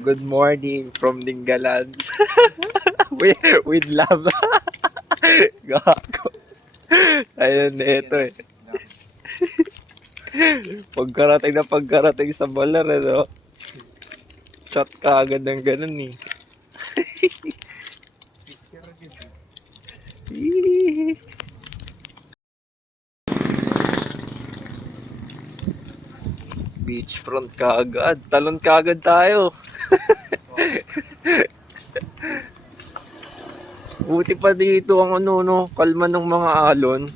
Good morning from Dinggalan. with love. Gago. Ayun na ito eh. Pagkarating sa Balar, ano? Chat ka agad ng ganun eh. Beachfront ka agad. Talon ka agad tayo. Buti pa dito ang ano, no, kalma ng mga alon.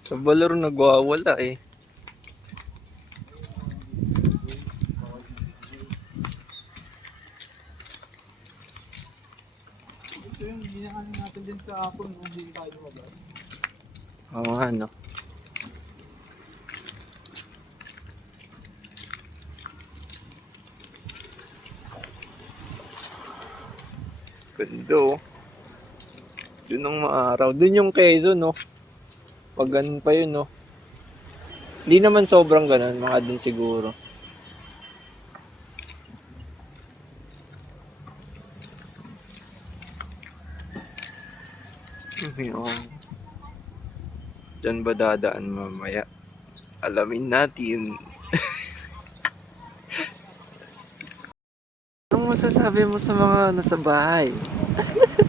Sa Balar nagwawala eh. Ito yung ginakain natin din sa hapon kung hindi tayo lumabas. Oo nga, no. Ganda oh. Doon ang maaraw. Doon yung Quezon, no. Pag ganun pa yun, no. Hindi naman sobrang ganun. Mga doon siguro. Yung diyan ba dadaan mamaya? Alamin natin. Anong masasabi mo sa mga nasa bahay?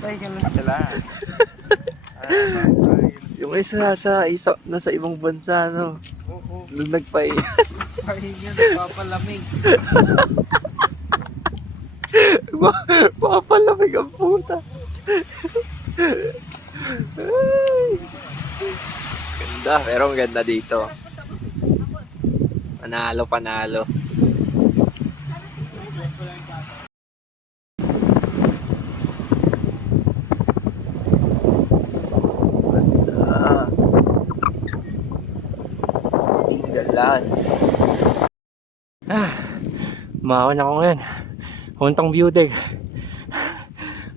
Ay, ganun sila. Yung isa nasa ibang bansa, no? Oo. Doon nagpay. Pahinga, nagpapalamig. Papalamig ang puta. Ay. Ganda, pero ang ganda dito. Panalo. Ganda. Tinggalan. Mahon ako ngayon. Puntang view deck.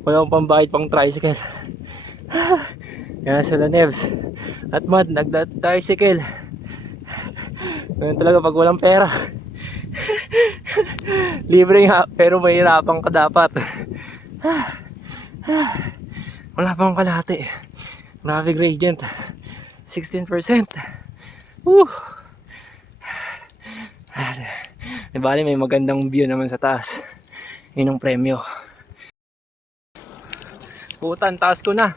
Wala akong pambayad pang tricycle. Yan sila Nebs. At Mad, nagda-tricycle. Ganun talaga pag walang pera. Libre nga, pero mahirapan ka dapat. Wala pang kalahati. Grabe gradient. 16%. Woo! Di bali, may magandang view naman sa taas. Yun ang premyo. Putan, taas ko na.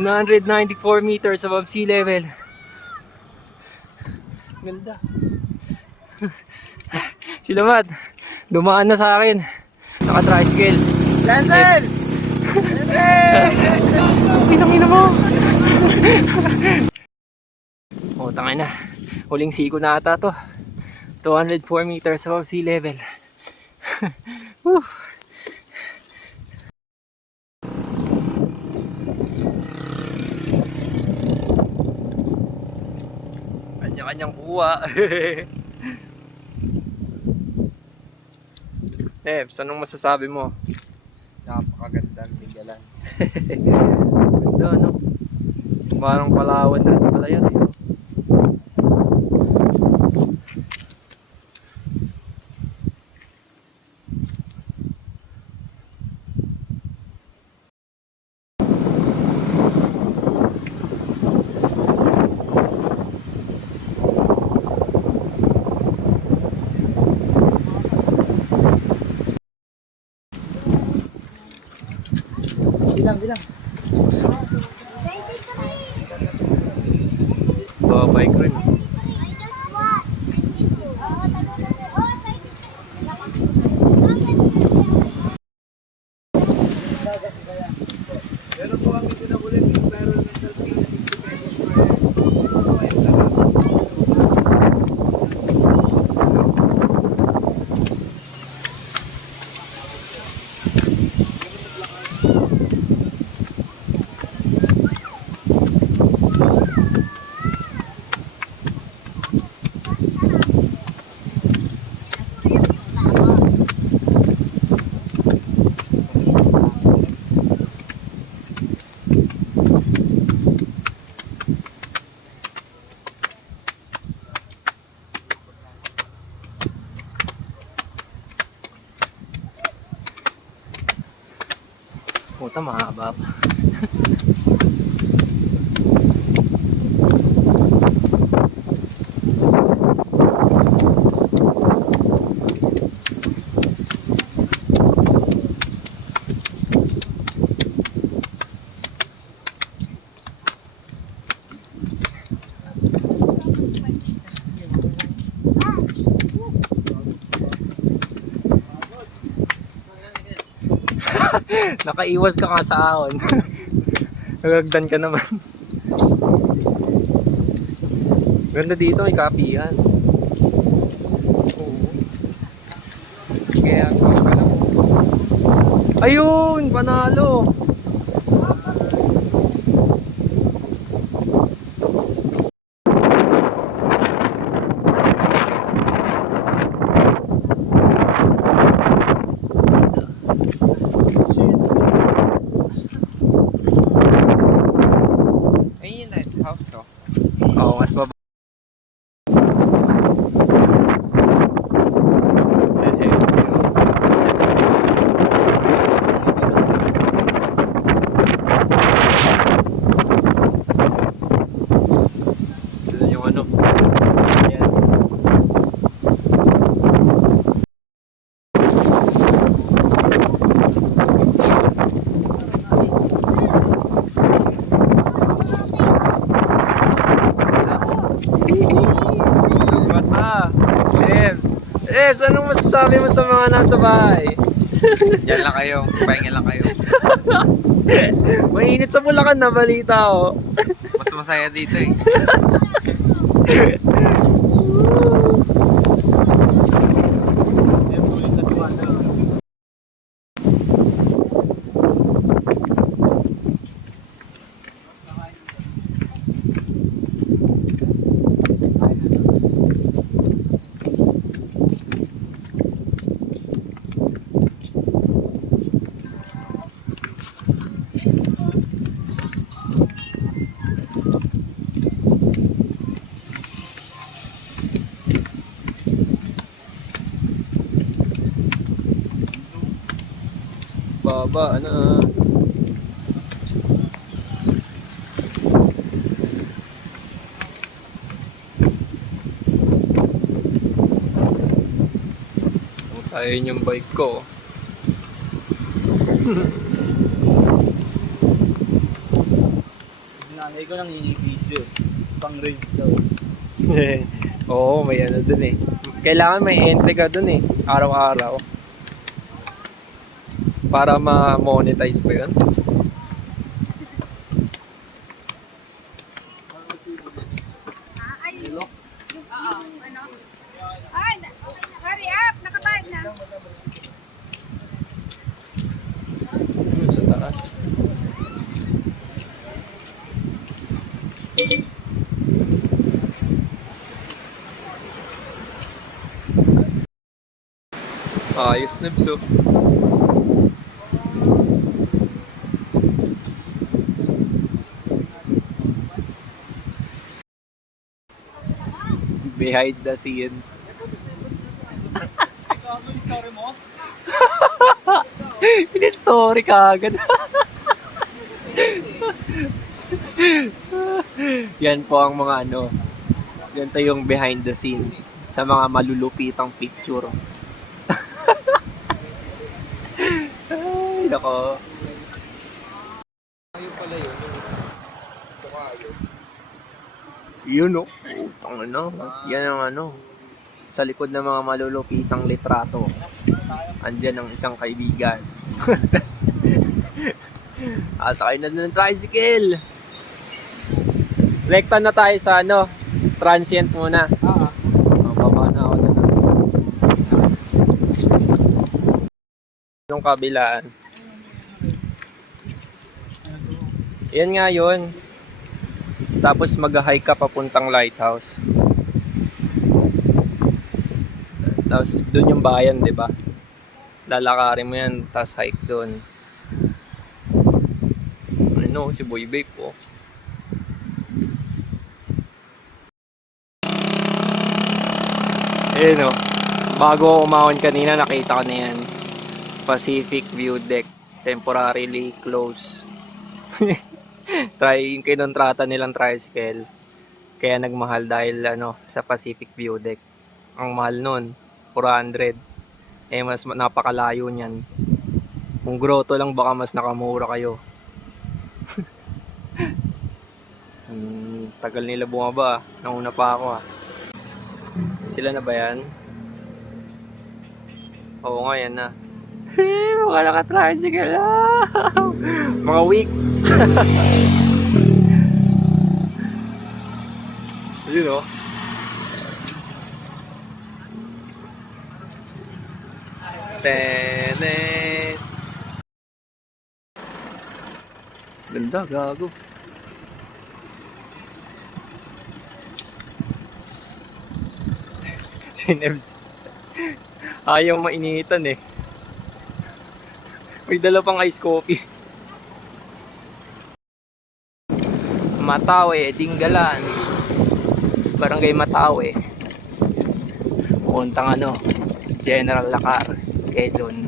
194 meters above sea level. Ganda. Sila Mad, dumaan na sa akin. Naka-tricycle. Jansen! Pinangina mo. O, tangay na. Huling siko na ata to. 204 meters above sea level. Woo. Kanya-kanyang kuha. Nebs, anong masasabi mo? Napakaganda ng Tinggalan. Ganda, no? Parang Palawan rin pala yan eh. Bilang. Bike rin. Pero po kami sinabulit yung barrel ng Dalpin na 50 pesos per Puta, mahaba pa. Nakaiwas ka nga sa ahon. Nagagdan ka naman. Ganda dito, may kapihan. Oo. Kaya ayun, panalo. Ayun yung lighthouse, no? Oo, mas mababa. Sige. Ito yung ano. Ayan. Sumat na. Ebs, anong masasabi mo sa mga nasa bahay? Diyan lang kayo. Pahinga lang kayo. Mainit sa Bulacan na balita oh. Mas masaya dito eh. Baba, ano ayun yung bike ko. Nanay ko nang i-video. Pang reels daw. Oo, may ano dun eh. Kailangan may entry ka dun eh. Araw-araw. Para ma-monetize ba yun? Ay, hurry up! Nakabayad na. Sa taas. Ayos na bso. Behind the scenes. Ikaw yung story mo? Ini-story ka agad. Yan po ang mga ano. Yan to yung behind the scenes sa mga malulupitang picture. Ay, nako. Ayun pala yun, yung isa. Tukayo. Yun o. Ano, yan ang ano. Sa likod ng mga malulupitang litrato. Andyan ang isang kaibigan. Sakay na ng tricycle. Lekta na tayo sa ano, transient muna. Baba na ako na. Yung kabilaan. Yan nga yun. Tapos mag-hike ka papuntang lighthouse. Tapos doon yung bayan, 'di ba? Lalakarin mo 'yan, tapos hike doon. Ano, si Boy Vape po. Bago ako umahon kanina, nakita ko na yan. Pacific View Deck. temporarily close. Yung kinontrata nilang tricycle. Kaya nagmahal dahil sa Pacific View Deck. Ang mahal nun, 400. Mas napakalayo niyan. Kung grotto lang baka mas nakamura kayo. Tagal nila bumaba. Nauna pa ako Sila na ba yan? Oo nga, yan na. Mga naka-tricycle. Mga weak. Yun Tenet. Ganda, gago. Si Nebs ayaw mainitan May dala pang ice coffee. Matawe, Dinggalan. Barangay Matawe. Puntang General Lacar, Quezon.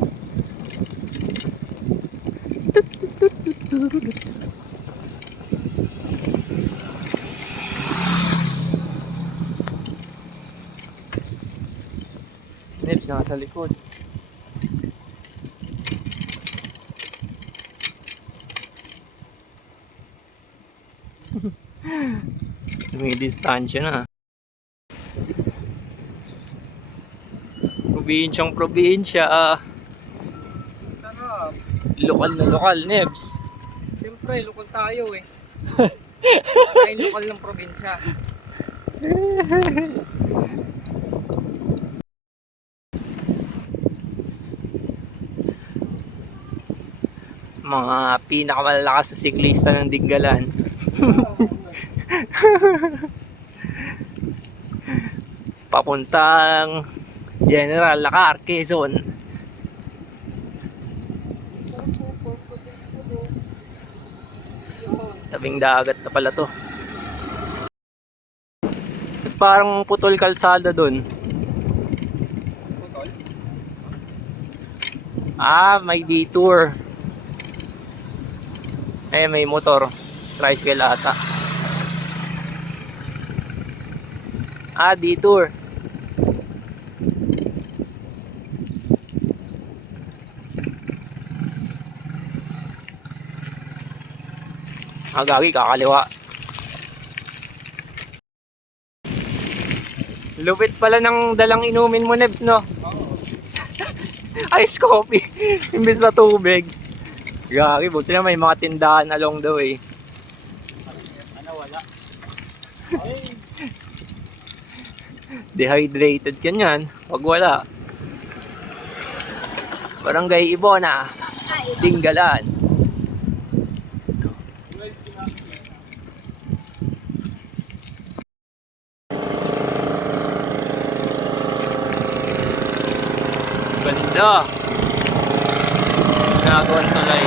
Nebs nasa likod. May distansya na. Probinsya. Sarap. Lokal na lokal, Nebs. Siyempre, lokal tayo Ay, lokal ng probinsya. Mga pinakamalalakas sa siklista ng Dinggalan. Papuntang General Lacar, Quezon. Tabing dagat na pala to. Parang putol kalsada dun. Putol? May detour. May motor. Tricycle ata. Detour. Gagi, kakaliwa. Lupit pala ng dalang inumin mo, Nebs, no? Ice coffee. Imbis sa tubig. Gagi, buti na may mga tindahan along the way. Wala. Dehydrated ka niyan. Pag wala. Barangay Ibona, Dinggalan. Ganda. Nagawan tulay.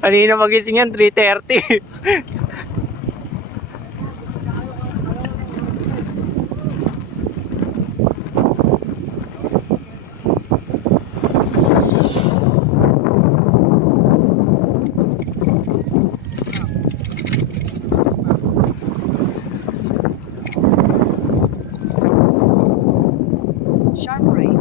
Kanina magising yan, 3:30. Sharp right.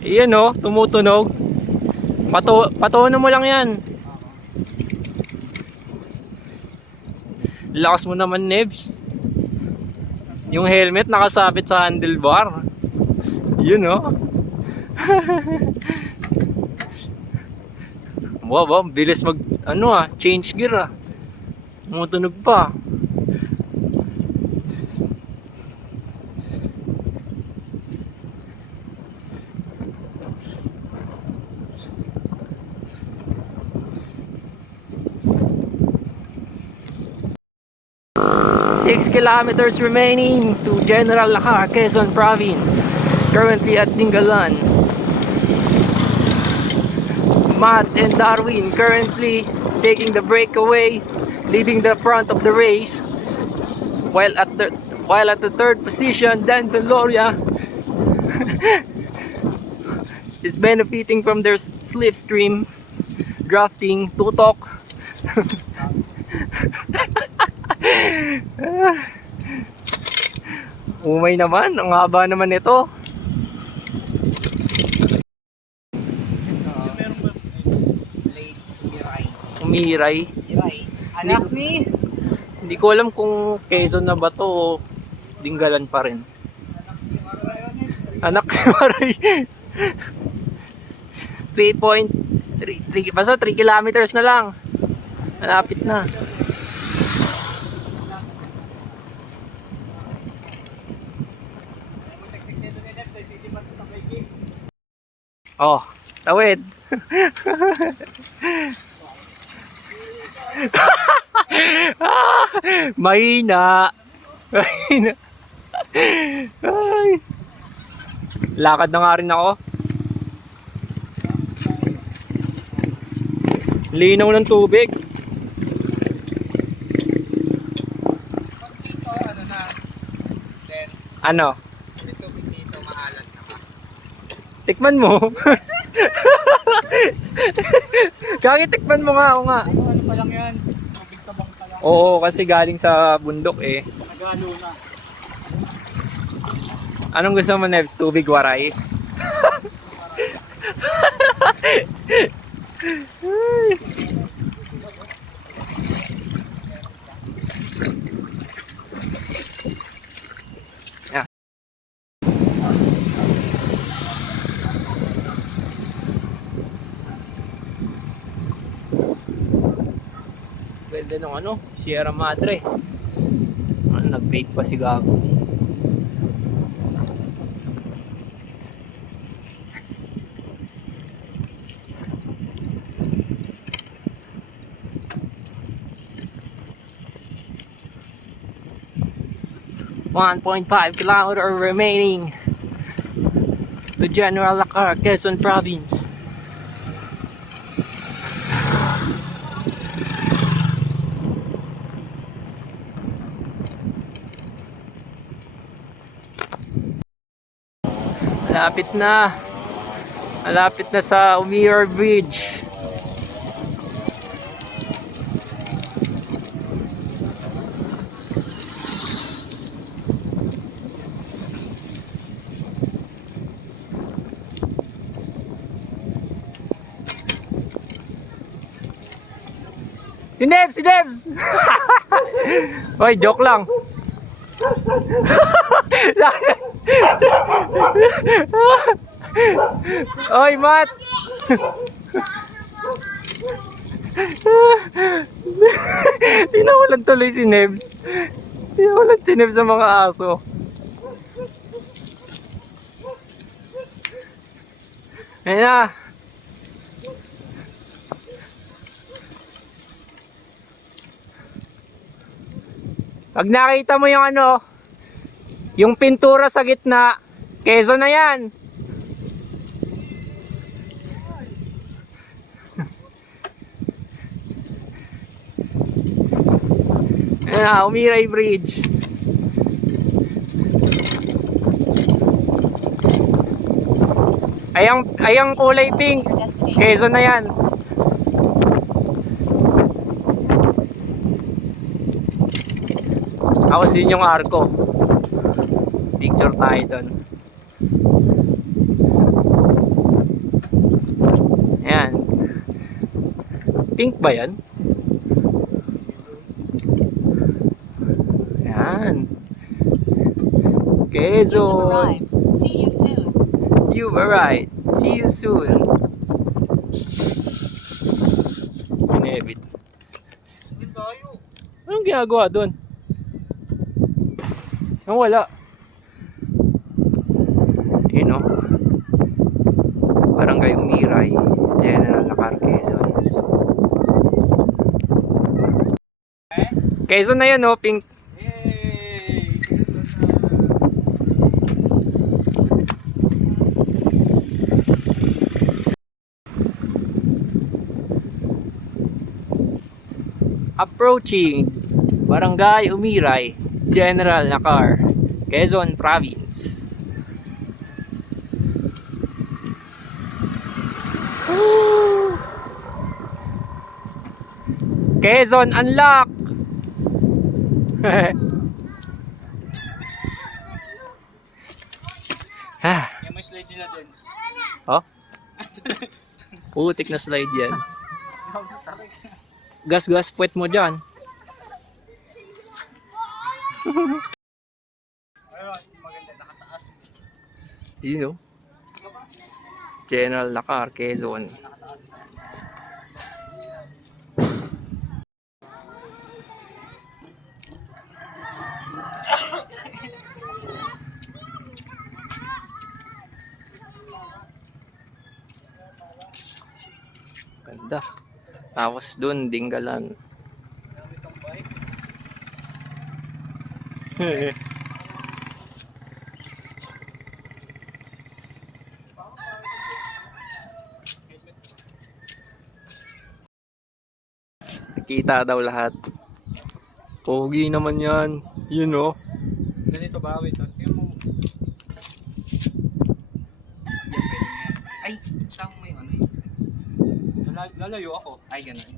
Iyan tumutunog. Patono mo lang yan. Lakas mo naman, Nebs. Yung helmet nakasabit sa handlebar. Yun wow, bilis mag change gear Tumutunog pa. Six kilometers remaining to General Lacar, Quezon Province. Currently at Dingalan. Matt and Darwin currently taking the breakaway, leading the front of the race. While at the third position, Danson Loria is benefiting from their slipstream drafting tutok. Umay naman, ang haba naman ito. Umiray. Anak ni Hindi ko alam kung Quezon na ba to o Dingalan pa rin. Anak ni Maray. 3.3 basta 3 kilometers na lang. Malapit na. Oh, tawid. Mahina. Mahina. Ay. Lakad na nga rin ako. Linaw ng tubig. Ano? dito maalat na ka. Tikman mo. Kaya tikman mo nga ako nga. Ano pa lang yan? Mabigtabang pa lang. Oo, kasi galing sa bundok eh. Nagalo na. Anong gusto mo, Nebs? Tubig waray? Yeah. Pwede nung ano, Sierra Madre. Ano, nag-bake pa si Gago. .5 kilometer remaining to General Lacar, Quezon Province. Malapit na. Malapit na sa Umior Bridge. Si Nebs! Si Nebs! Oy, joke lang. Oy, Matt! Tinawalan tuloy si Nebs. Tinawalan si Nebs sa mga aso. Ayan na. Pag nakita mo yung ano, yung pintura sa gitna, Quezon na yan. Ayan na, Umiray Bridge. Ayang kulay pink, Quezon na yan. Tapos yun yung arko. Picture tayo doon. Ayan. Pink ba yan? Ayan. Quezon. See you soon. You were right. See you soon. Sinebit. Hindi tayo. Anong ginagawa doon? Wala. Yun o. Barangay Umiray, General Lacar, Quezon. Quezon na yan o, pink. Hey! Approaching Barangay Umiray, General Lacar, Quezon Province. Woo! Quezon unlock. Yung may slide nila din. Oh? Putik na slide yan. Gas-gas puwet mo dyan. Ayun, maganda, nakataas. Yun o. General Lacar, Quezon. Ganda. Tapos dun, Dinggalan. Gamit ang bike. Nakita daw lahat. Pogi naman yan. Yun o. Ganito ba? Wait, tingnan mo. Ay, saan mo yung ano yun? Lalayo ako. Ay, gano'n.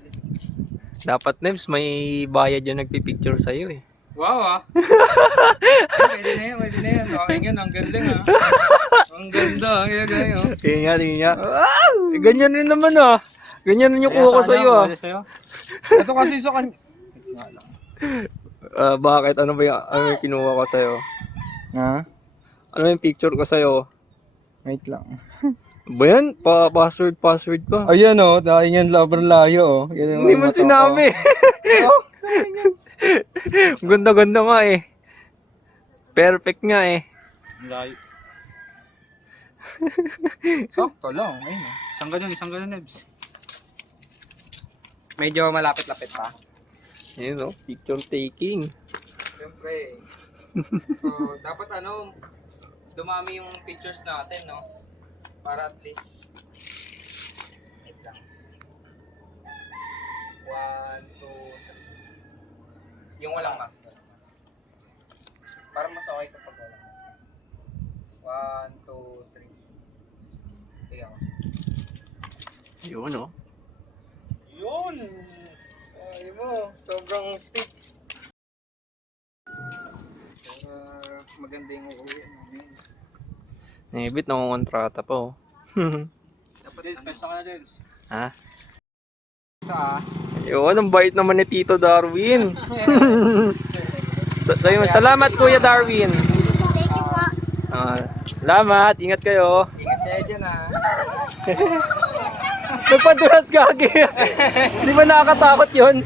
Dapat, Nebs, may bayad yung nagpipicture sa'yo eh. Wow ah! Pwede na yan, pwede na yan. Okay nga, ang ganda nga. Ang ganda, ang ganda. Tingin nga, tingin nga. Ganyan rin naman ah. Ganyan rin yung kuha ko sa'yo ah. Ito kasi sa kanya. Bakit? Ano ba yung kinuha ko sa'yo? Ha? Ano yung picture ko sa'yo? Wait lang. Ba yan? Password pa. Ayan o, dahil yan laban layo o. Hindi mo sinabi. Ganda-ganda nga eh. Perfect nga eh. Layo. Sakto lang. Ayun. Isang ganun, Nebs. Medyo malapit-lapit pa. Yun o, picture taking. Siyempre. So, dapat ano, dumami yung pictures natin, no? Para at least. Wait lang. 1, 2, 3. Yung walang mask. Para mas okay kapag walang mask. 1, 2, 3. Kaya ako. Yun o. Yun! Ay mo, sobrang stick. Maganda yung uuwi namin. Nibit, nakungontrata pa oh. Dapat Dens, pesta ka na, Dens. Ha? ito ah. Yun, ang bait naman ni Tito Darwin. Sa'yo, salamat Kuya Darwin. Thank you po. Salamat, ingat kayo. Ingat kayo dyan ah. Nagpadulas gagi. Di ba nakakatakot yun?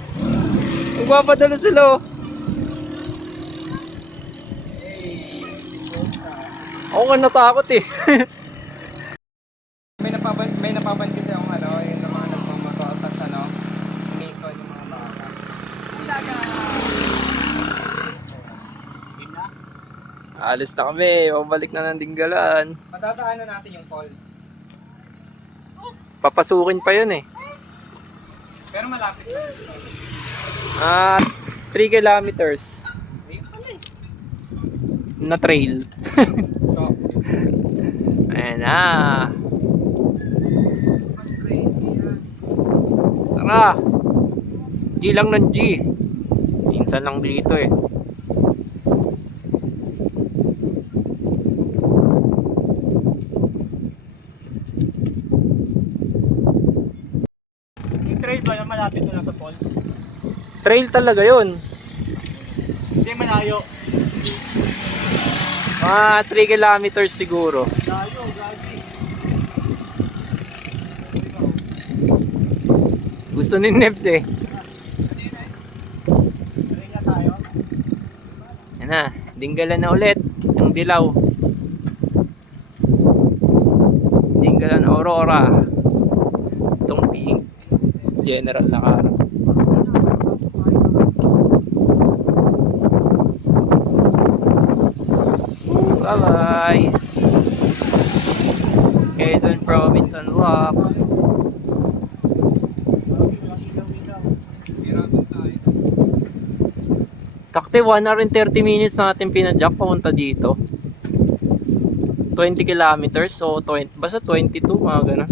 Magpapadulas sila oh. Ako nga natakot eh. May napaban kasi yung ano, yung mga nagmamotor tapos ano, inikot yung mga bata. Alis na kami, pabalik na ng Dinggalan. Matatahan na natin yung falls. Papasukin pa yun eh. Pero malapit Ah, na. 3 kilometers Ayun pala eh. na trail. Ito. Ayan na. Tara. G lang ng G. Minsan lang dito eh. Yung trail ba na malapit na lang sa falls? Trail talaga yun. Hindi malayo. Mga 3 kilometers siguro. Layo, gagi. Gusto ni Nebs eh. Dinggalan na ulit ng dilaw. Dinggalan Aurora. Itong pink. General na karo. Bye bye. Quezon Province unlock. Takte 1 hour and 30 minutes natin pinadyak papunta dito. 20 kilometers, so 20, basta 22 mga ganun.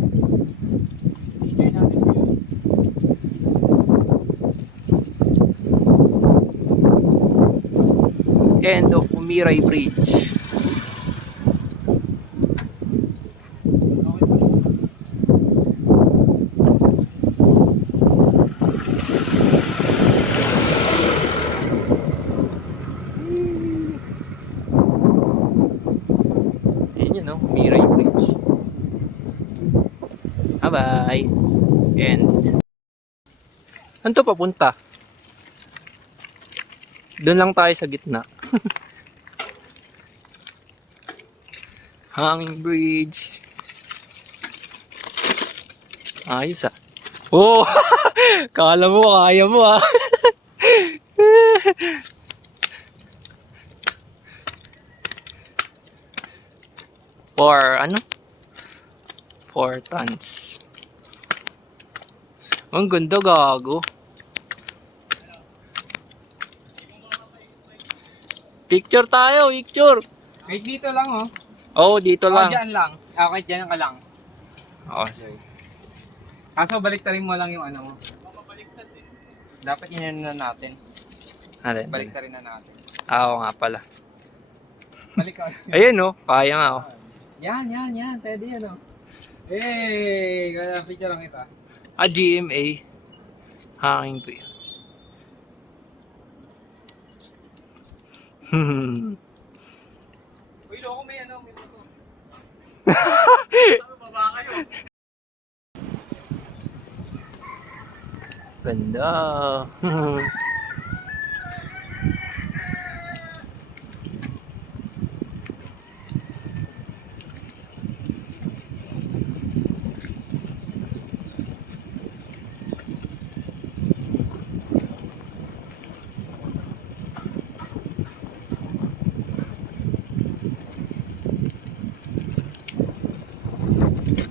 End of Umiray Bridge. Ayan yun, no? Umiray Bridge. Bye-bye. And saan to papunta? Doon lang tayo sa gitna. Hanging Bridge. Ayos ah. Oh! Kala mo, kaya mo ah. Ano? 4 tons. Ang ganda, gago. Picture tayo, picture. Wait, dito lang oh. Oh, dito Oh, lang. dyan lang. Okay, dyan ka lang. Oh, Kaso baliktarin mo lang yung ano mo. Dapat yun na natin. alin? Baliktarin na natin. Oo nga pala. Balik ka. Ayun no, kaya nga oh. Yan. Pwede yan oh. Hey! Kaya picture lang kita. GMA. Hanging Bridge. Uy, loko may ano, may bato. Baba kayo. Ganda.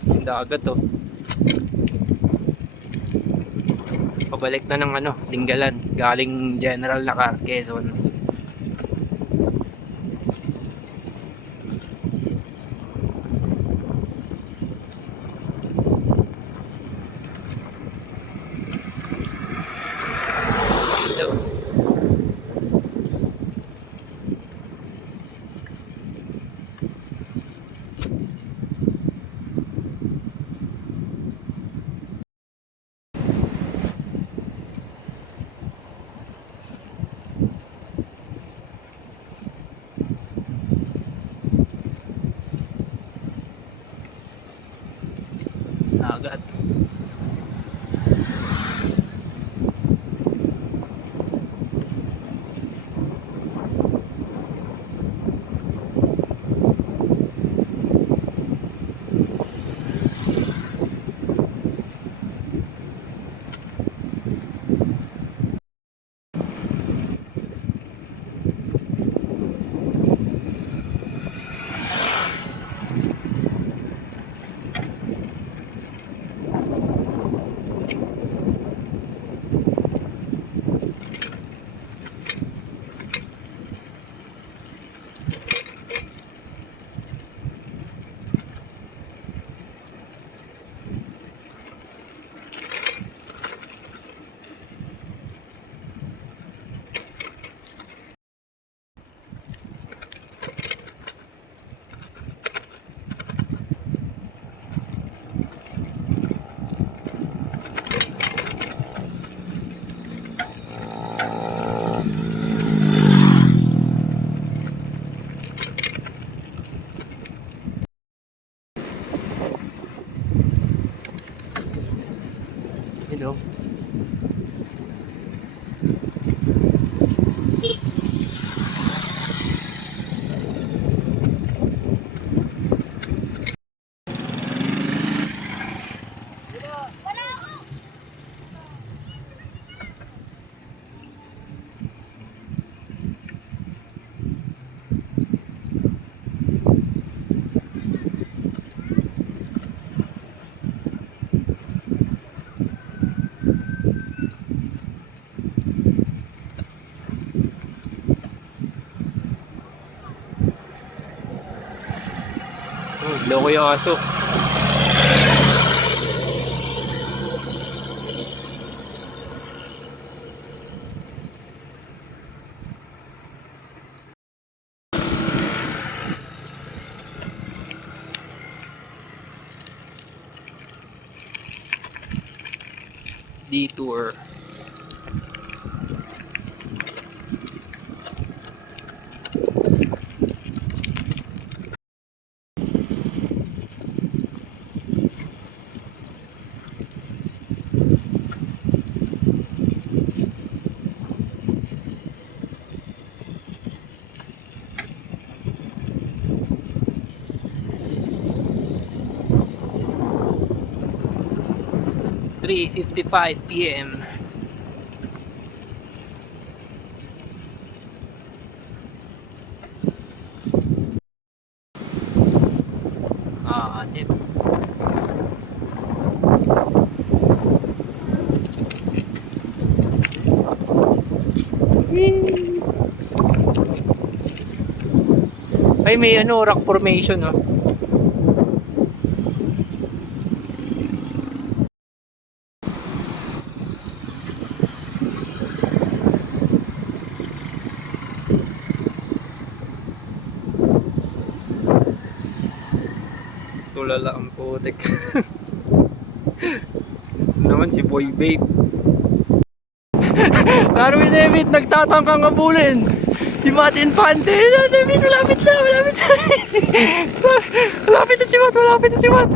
Yung dagat oh. Pabalik na ng ano, Dinggalan. Galing General na car, Quezon. Ito. Dagat. You know. Loko yung aso. Detour. PM. Anit. Ay, may ano, rock formation, no? Tulala ang putik. Naman si Boy Babe. Darwin David nagtatangkang abulin. Si Matt Infante. David, malapit na, malapit na. Malapit na si Matt, malapit na si Matt.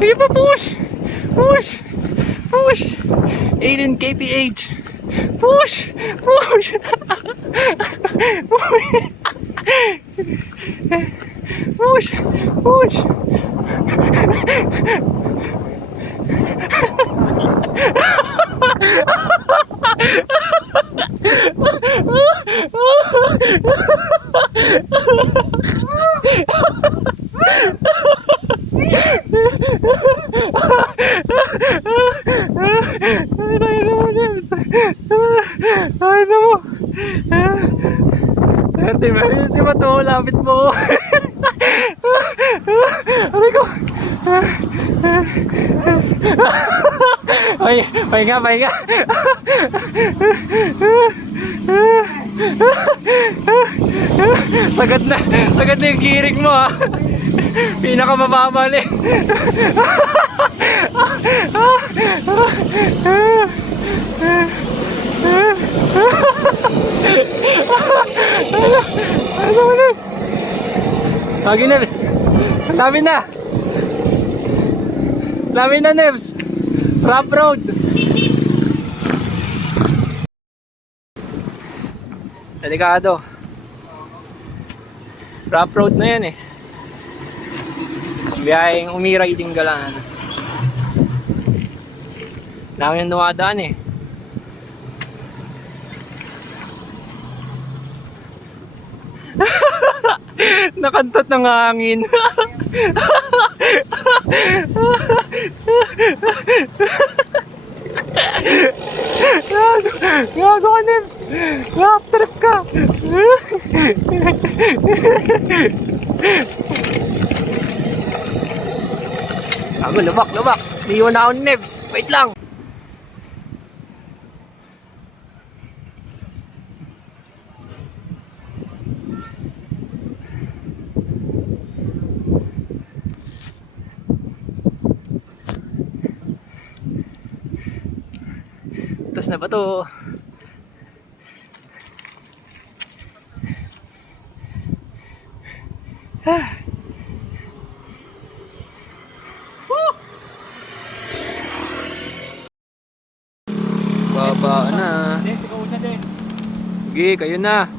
Sige pa, push. Push. Push. Aiden KPH. Push. Push. Push. Push. Ay naman. Ate, meron si Mato, lapit mo. Aray ko. Ay, pahinga, pahinga. Sagad na yung kirig mo, ha. Pinakamababa na eh. Ano Nebs? Lagi Nebs. Dami na. Dami na Nebs. Rough road. Delikado. Rough road na yan eh. Biyaheng Umiray Tinggalan. Dami yung dumadaan eh. Nakantot ng hangin. Gago ka, Nebs. Rock trip ka. Gago, lubak, lubak. Iwan na ako ni Nebs. Wait lang. Tapos na ba to? Baba na. Dance, ikaw na dance. Sige, kayo na.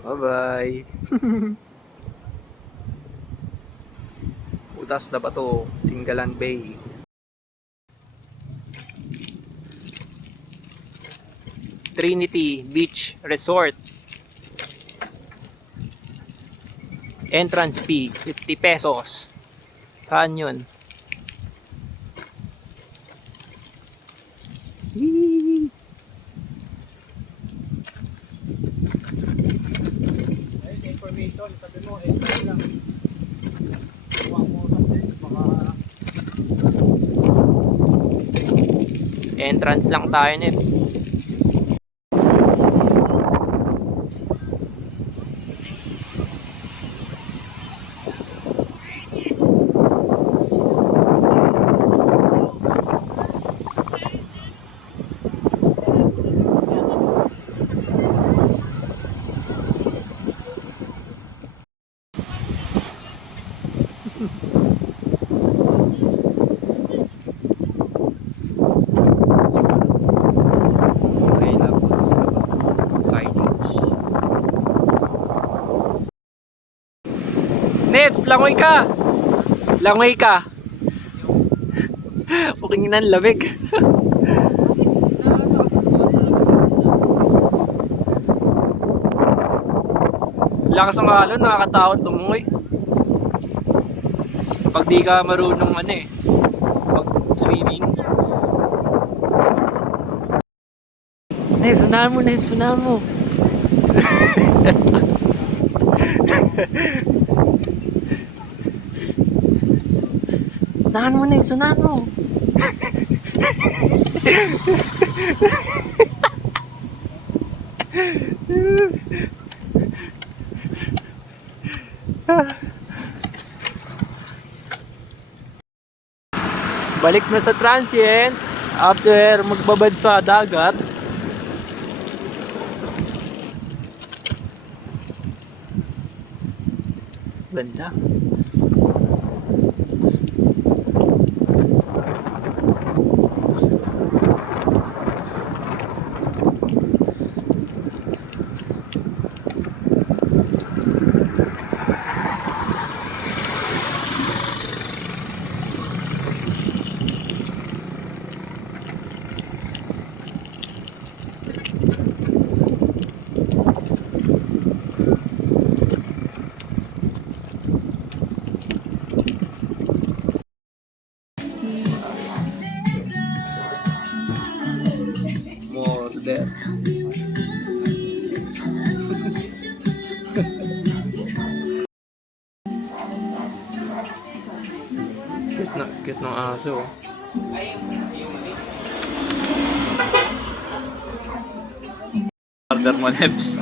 Bye-bye. Utas na ba to? Tinggalan Bay. Trinity Beach Resort. Entrance fee 50 pesos. Saan yun? information, sabi mo, entrance lang. Kuha mo kasi, baka Entrance lang tayo, Nebs. Okay na po sa signage. Nebs, langoy ka! Langoy ka! Okay na, lamig. Lakas ng alon, nakakatakot lumungoy. Pag di ka marunong pag swimming. Nebs, unahan mo, Nebs, unahan mo. Unahan mo, Nebs, unahan mo. Balik na sa transient after magbabad sa dagat. Ganda. More there. Cute ng aso. Order mo, Nebs.